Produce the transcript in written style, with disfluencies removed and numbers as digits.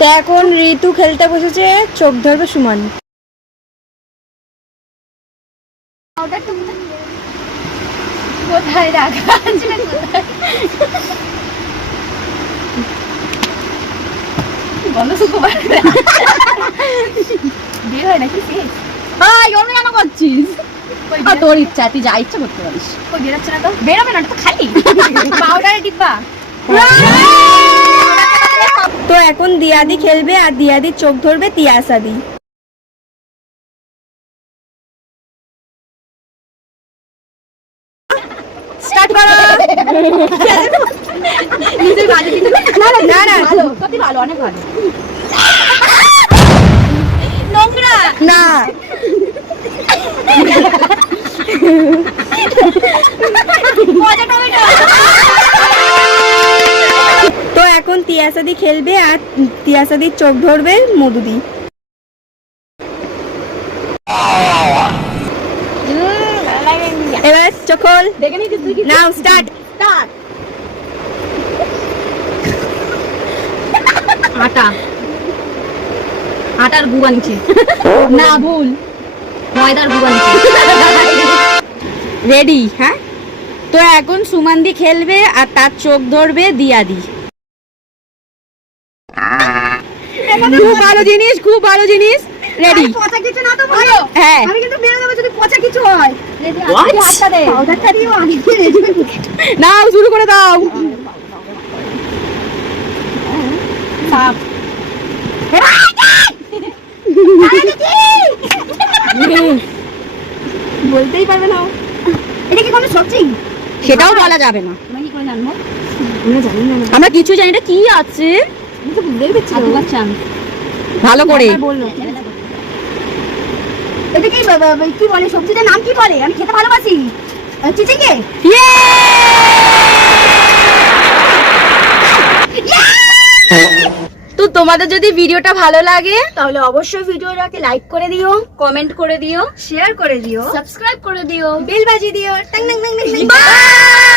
তো এখন ঋতু খেলতে বসেছে, চোখ ধরবে সুমন। কোথায় রাখা আছে? বন্ধ শুক্রবার বের হয় নাকি? অন্য কেন করছিস? তোর ইচ্ছা, তুই যা ইচ্ছা করতে পারিস। কই বেরোচ্ছে না তো? বেরোবে না তো খালি পাউডারের ডিব্বা। তো এখন দিয়াদি খেলবে আর দিয়াদির চোখ ধরবে তিয়াসাদি। স্টার্ট করো। নিজের বাজে দিতে না না ভালো, সত্যি ভালো, অনেক ভালো। নোংরা না, মজা টমেটো। তো এখন তিয়াসাদি খেলবে আর তিয়াসাদির চোখ ধরবে মধুদি। এবার চোখ খোল। দেখে নিচ্ছিস তুই কি? নাও স্টার্ট। আটা, আটার গুঁড়া নিচে। না ভুল, ময়দার গুঁড়া নিচে। রেডি? হ্যাঁ। তো এখন সুমানদি খেলবে আর তার চোখ ধরবে দিয়াদি। খুব ভালো জিনিস, খুব ভালো জিনিস। রেডি? পচা কিছু না তো ভালো। হ্যাঁ। আমি কিন্তু বেরো দেবো যদি পচা কিছু হয়। What? হাতটা দে, পাউডারটা দিও আগে রেডি করে। নাও শুরু করে দাও। সাপ। বলতেই পারবে না। এটা কি কোনো সবজি? সেটাও বলা যাবে না। আমি কি করে জানবো? আমরা জানি না, আমরা কিছু জানি না কি আছে। আমি তো বুঝতেই পারছি না। আচ্ছা আমি ভালো করে বললো। এটা কি কি বলে, সবজিটার নাম কি বলে? আমি খেতে ভালোবাসি। চিচিঙ্গে। তো তোমাদের যদি ভিডিওটা ভালো লাগে তাহলে অবশ্যই ভিডিওটাকে লাইক করে দিও, কমেন্ট করে দিও, শেয়ার করে দিও, সাবস্ক্রাইব করে দিও, বেল বাজিয়ে দিও। টাং টাং টাং টাং। বাই।